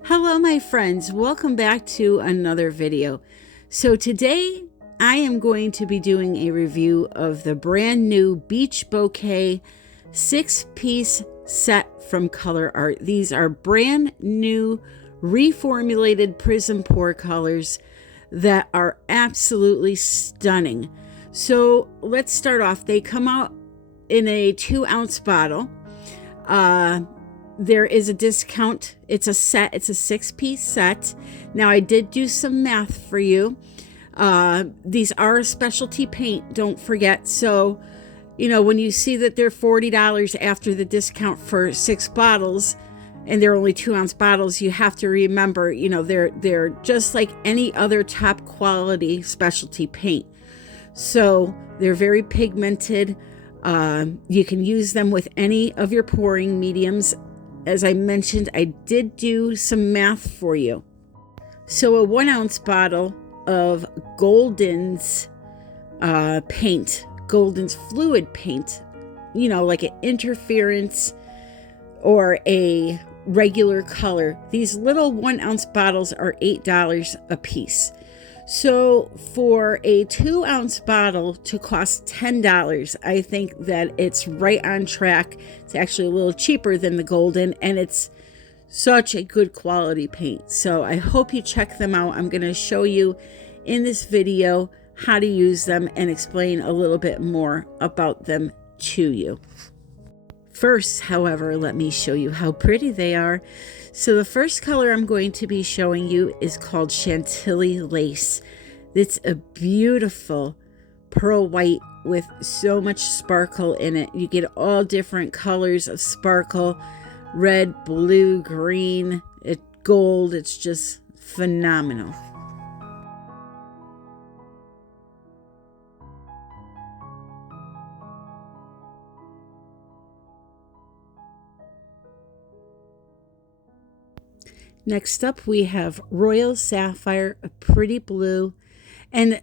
Hello my friends, welcome back to another video. So today I am going to be doing a review of the brand new Beach Bouquet 6-piece set from Colourarte. These are brand new reformulated prism pour colors that are absolutely stunning. So let's start off. They come out in a 2-ounce bottle. There is a discount. It's a set. It's a 6-piece set. Now I did do some math for you. These are a specialty paint, don't forget. So, you know, when you see that they're $40 after the discount for 6 bottles, and they're only 2-ounce bottles, you have to remember, you know, they're just like any other top quality specialty paint. So they're very pigmented. You can use them with any of your pouring mediums. As I mentioned, I did do some math for you. So a 1-ounce bottle of Golden's paint, Golden's fluid paint, you know, like an interference or a regular color. These little 1-ounce bottles are $8 a piece. So for a 2-ounce bottle to cost $10, I think that it's right on track. It's actually a little cheaper than the Golden, and it's such a good quality paint. So I hope you check them out. I'm going to show you in this video how to use them and explain a little bit more about them to you. First, however, let me show you how pretty they are. So the first color I'm going to be showing you is called Chantilly Lace. It's a beautiful pearl white with so much sparkle in it. You get all different colors of sparkle, red, blue, green, gold. It's just phenomenal. Next up, we have Royal Sapphire, a pretty blue. And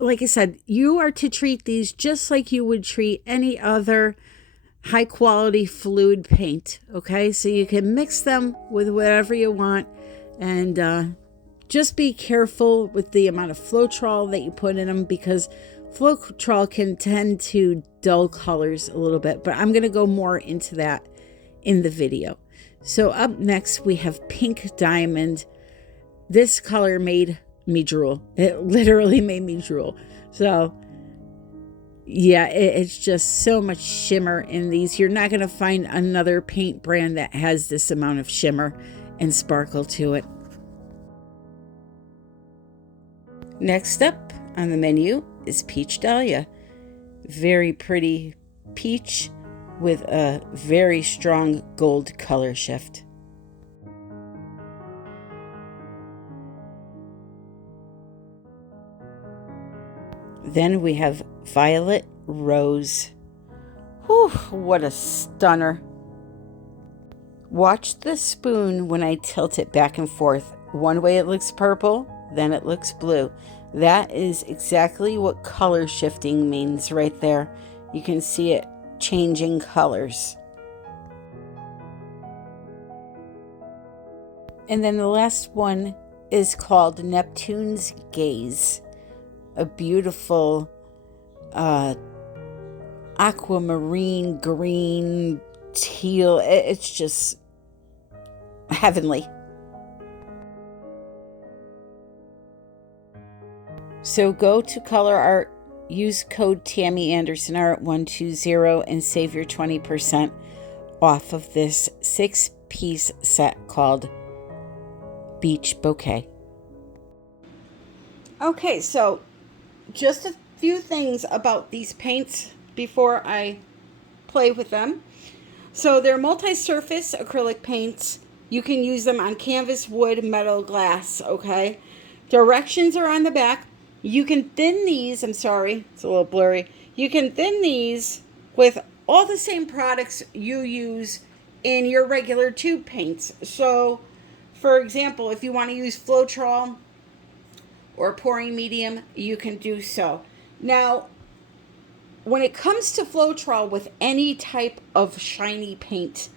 like I said, you are to treat these just like you would treat any other high quality fluid paint. Okay, so you can mix them with whatever you want, and just be careful with the amount of Floetrol that you put in them, because Floetrol can tend to dull colors a little bit, but I'm going to go more into that in the video. So up next, we have Pink Diamond. This color made me drool. It literally made me drool. So yeah, it's just so much shimmer in these. You're not going to find another paint brand that has this amount of shimmer and sparkle to it. Next up on the menu is Peach Dahlia. Very pretty peach with a very strong gold color shift. Then we have Violet Rose. Whew, what a stunner. Watch the spoon when I tilt it back and forth. One way it looks purple, then it looks blue. That is exactly what color shifting means right there. You can see it changing colors. And then the last one is called Neptune's Gaze, a beautiful aquamarine green teal. It's just heavenly. So go to Colourarte, use code Tammy Anderson Art120 and save your 20% off of this 6-piece set called Beach Bouquet. Okay, so just a few things about these paints before I play with them. So they're multi-surface acrylic paints. You can use them on canvas, wood, metal, glass, okay? Directions are on the back. You can thin these, I'm sorry, it's a little blurry. You can thin these with all the same products you use in your regular tube paints. So, for example, if you want to use Floetrol or pouring medium, you can do so. Now, when it comes to Floetrol with any type of shiny paint,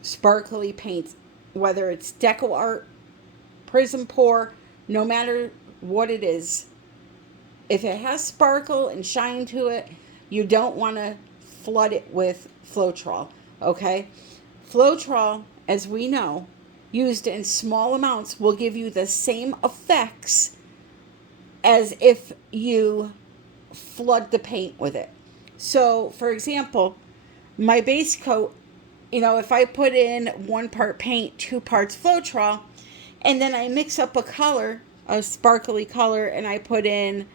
sparkly paint, whether it's Deco Art, Prism Pour, no matter what it is, if it has sparkle and shine to it, you don't want to flood it with Floetrol, okay? Floetrol, as we know, used in small amounts will give you the same effects as if you flood the paint with it. So, for example, my base coat, if I put in 1 part paint, 2 parts Floetrol, and then I mix up a color, a sparkly color, and I put in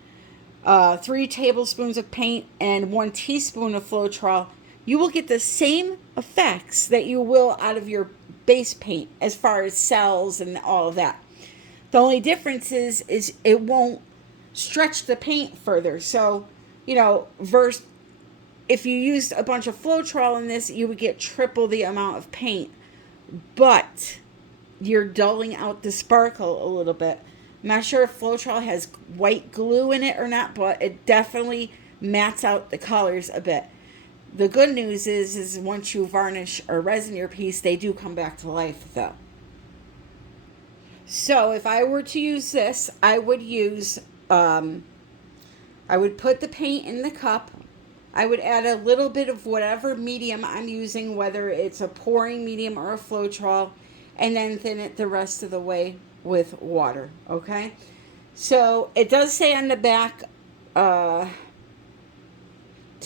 3 tablespoons of paint and 1 teaspoon of Floetrol, you will get the same effects that you will out of your base paint as far as cells and all of that. The only difference is it won't stretch the paint further. So, versus if you used a bunch of Floetrol in this, you would get triple the amount of paint. But you're dulling out the sparkle a little bit. I'm not sure if Floetrol has white glue in it or not, but it definitely mats out the colors a bit. The good news is once you varnish or resin your piece, they do come back to life though. So if I were to use this, I would use, I would put the paint in the cup. I would add a little bit of whatever medium I'm using, whether it's a pouring medium or a Floetrol, and then thin it the rest of the way with water, okay? So it does say on the back to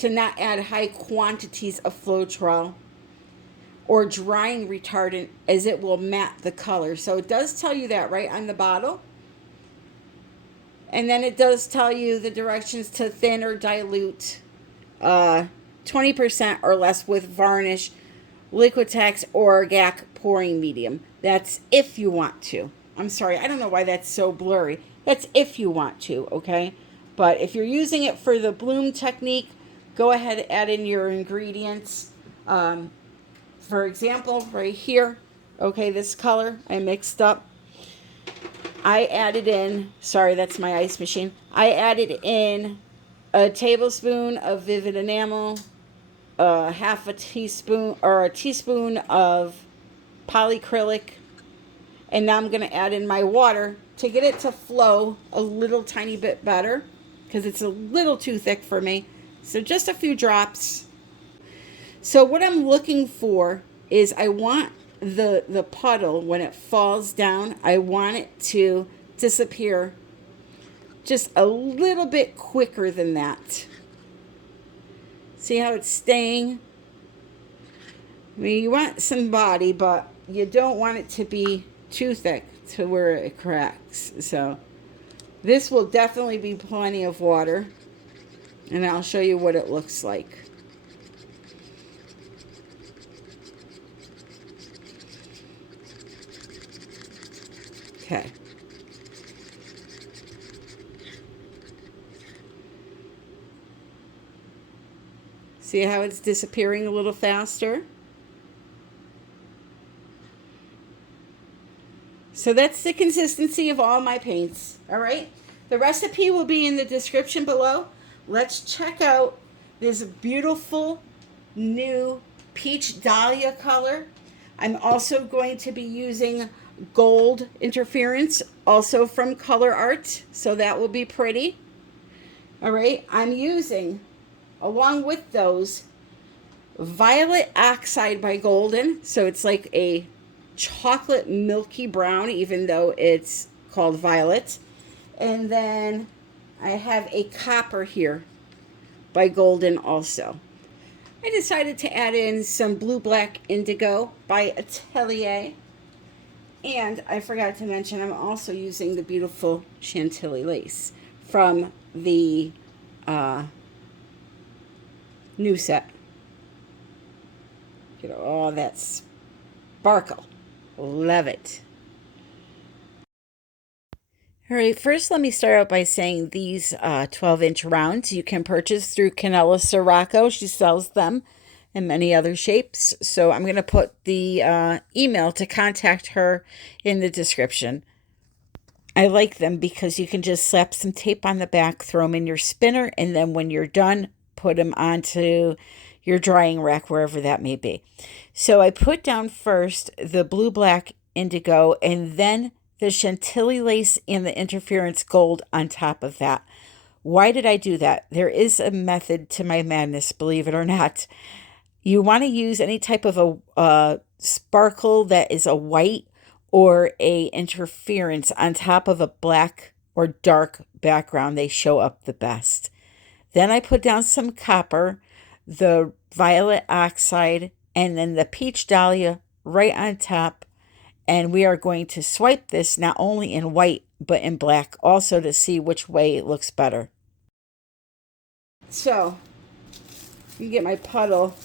not add high quantities of Floetrol or drying retardant, as it will matte the color. So it does tell you that right on the bottle. And then it does tell you the directions to thin or dilute 20% or less with varnish, Liquitex, or GAC pouring medium. That's if you want to. I'm sorry, I don't know why that's so blurry. That's if you want to, okay? But if you're using it for the bloom technique, go ahead and add in your ingredients. For example, right here, okay, this color I mixed up. I added in, sorry, that's my ice machine. I added in a tablespoon of Vivid Enamel, half a teaspoon or a teaspoon of polyacrylic, and now I'm going to add in my water to get it to flow a little tiny bit better because it's a little too thick for me. So just a few drops. So what I'm looking for is I want the puddle, when it falls down, I want it to disappear just a little bit quicker than that. See how it's staying? I mean, you want some body, but you don't want it to be too thick to where it cracks. So this will definitely be plenty of water, and I'll show you what it looks like. Okay. See how it's disappearing a little faster? So that's the consistency of all my paints, all right? The recipe will be in the description below. Let's check out this beautiful new peach dahlia color. I'm also going to be using gold interference, also from Colourarte, so that will be pretty. All right, I'm using, along with those, Violet Oxide by Golden, so it's like a chocolate milky brown, even though it's called violet. And then I have a copper here by Golden also. I decided to add in some Blue Black Indigo by Atelier. And I forgot to mention, I'm also using the beautiful Chantilly lace from the new set. You know, all that sparkle. Love it. All right, first let me start out by saying these 12-inch rounds you can purchase through Canella Sirocco. She sells them in many other shapes. So I'm going to put the email to contact her in the description. I like them because you can just slap some tape on the back, throw them in your spinner, and then when you're done, put them onto your drying rack, wherever that may be. So I put down first the Blue Black indigo, and then the Chantilly lace and the interference gold on top of that. Why did I do that? There is a method to my madness, believe it or not. You want to use any type of a sparkle that is a white or a interference on top of a black or dark background. They show up the best. Then I put down some copper, the violet oxide, and then the peach dahlia right on top. And we are going to swipe this not only in white, but in black also to see which way it looks better. So, you get my puddle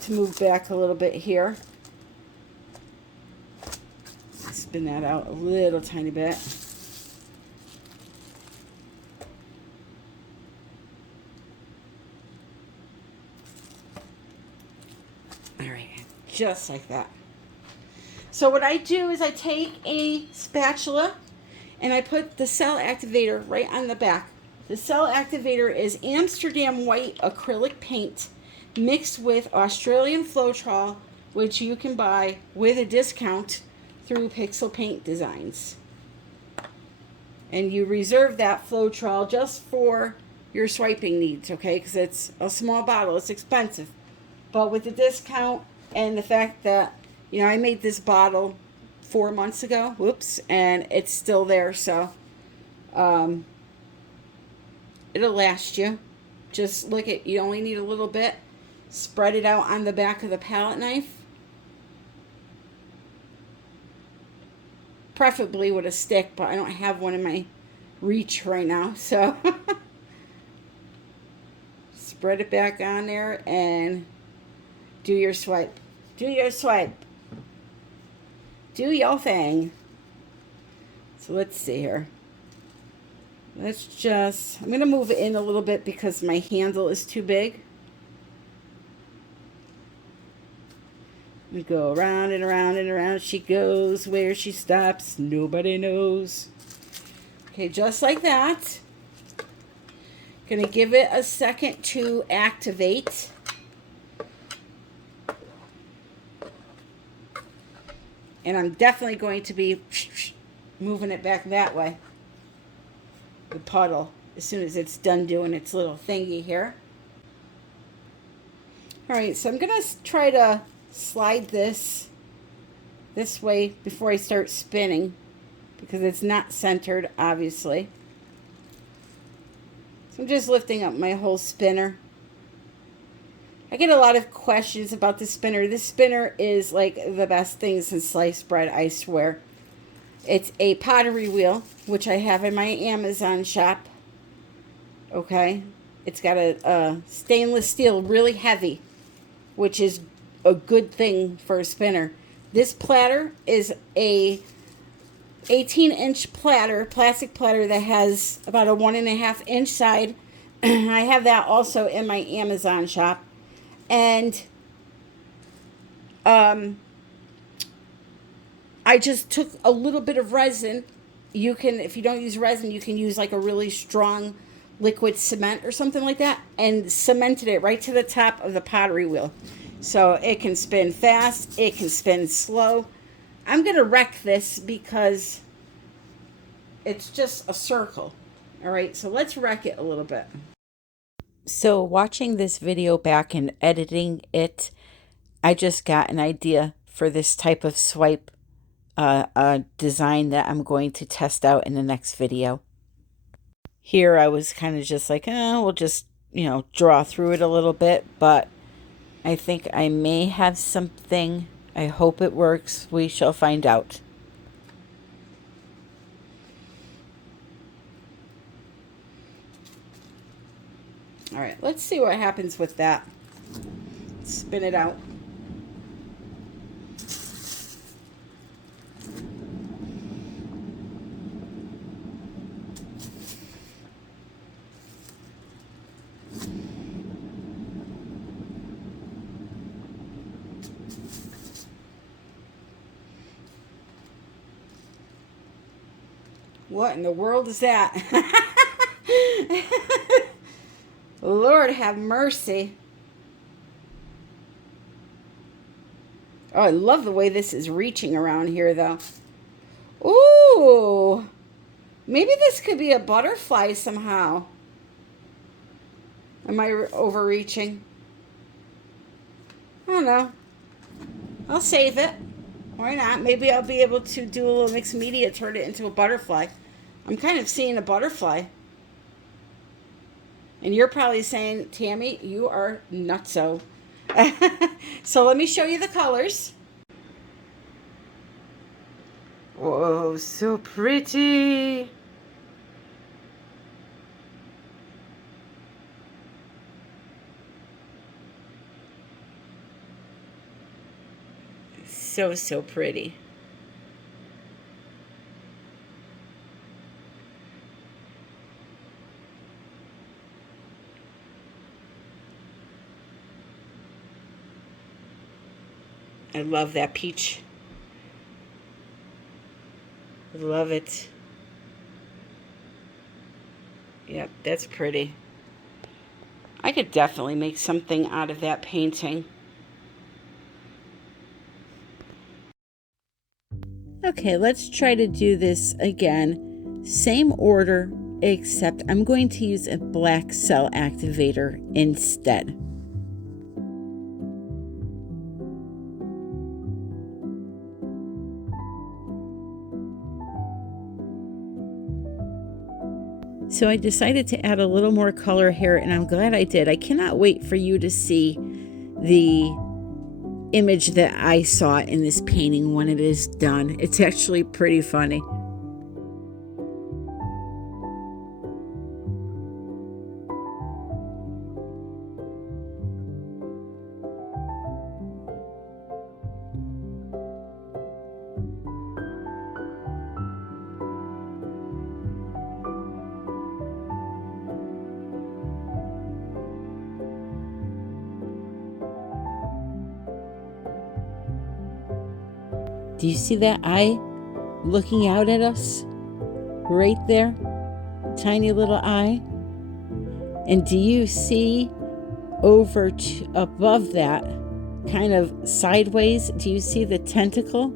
to move back a little bit here. Spin that out a little tiny bit. All right, just like that. So what I do is I take a spatula and I put the cell activator right on the back. The cell activator is Amsterdam white acrylic paint mixed with Australian Floetrol, which you can buy with a discount through Pixel Paint Designs. And you reserve that Floetrol just for your swiping needs, okay? Because it's a small bottle, it's expensive. But with the discount and the fact that, you know, I made this bottle 4 months ago, whoops, and it's still there, so it'll last you. Just look at, you only need a little bit. Spread it out on the back of the palette knife. Preferably with a stick, but I don't have one in my reach right now, so spread it back on there and do your swipe. Do your swipe. Do your thing. So let's see here. Let's just, I'm going to move it in a little bit because my handle is too big. We go around and around and around. She goes. Where she stops, nobody knows. Okay, just like that. Gonna give it a second to activate. And I'm definitely going to be moving it back that way. The puddle, as soon as it's done doing its little thingy here. All right, so I'm gonna try to slide this way before I start spinning because it's not centered, obviously. So I'm just lifting up my whole spinner. I get a lot of questions about the spinner. This spinner is like the best thing since sliced bread, I swear. It's a pottery wheel, which I have in my Amazon shop. Okay. It's got a stainless steel, really heavy, which is a good thing for a spinner. This platter is a 18-inch platter, plastic platter that has about a 1.5 inch side. I have that also in my Amazon shop. And I just took a little bit of resin. You can, if you don't use resin, you can use like a really strong liquid cement or something like that, and cemented it right to the top of the pottery wheel. So it can spin fast, it can spin slow. I'm going to wreck this because it's just a circle. All right, so let's wreck it a little bit. So watching this video back and editing it, I just got an idea for this type of swipe design that I'm going to test out in the next video. Here I was kind of just like, we'll just, you know, draw through it a little bit, but I think I may have something. I hope it works. We shall find out. All right, let's see what happens with that. Spin it out. What in the world is that? Lord have mercy. Oh, I love the way this is reaching around here, though. Ooh. Maybe this could be a butterfly somehow. Am I overreaching? I don't know. I'll save it. Why not? Maybe I'll be able to do a little mixed media, turn it into a butterfly. I'm kind of seeing a butterfly. And you're probably saying, Tammy, you are nutso. So let me show you the colors. Whoa, so pretty. So pretty. I love that peach. I love it. Yep, that's pretty. I could definitely make something out of that painting. Okay, let's try to do this again. Same order, except I'm going to use a black cell activator instead. So I decided to add a little more color here, and I'm glad I did. I cannot wait for you to see the image that I saw in this painting when it is done. It's actually pretty funny. Do you see that eye looking out at us? Right there? Tiny little eye. And do you see over above that, kind of sideways, do you see the tentacle?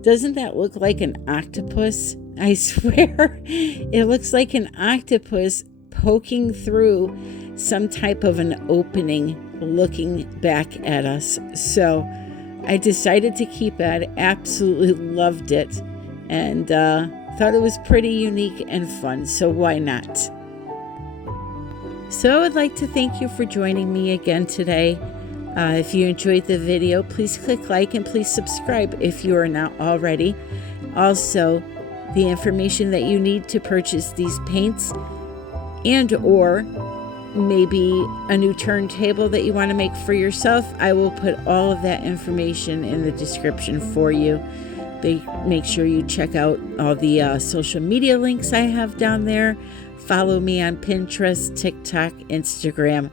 Doesn't that look like an octopus? I swear, it looks like an octopus poking through some type of an opening, looking back at us. So I decided to keep it. Absolutely loved it, and thought it was pretty unique and fun, so why not? So I would like to thank you for joining me again today. If you enjoyed the video, please click like and please subscribe if you are not already. Also, the information that you need to purchase these paints and or maybe a new turntable that you want to make for yourself, I will put all of that information in the description for you. Make sure you check out all the social media links I have down there. Follow me on Pinterest, TikTok, Instagram,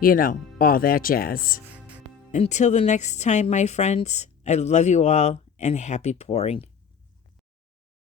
you know, all that jazz. Until the next time, my friends, I love you all and happy pouring.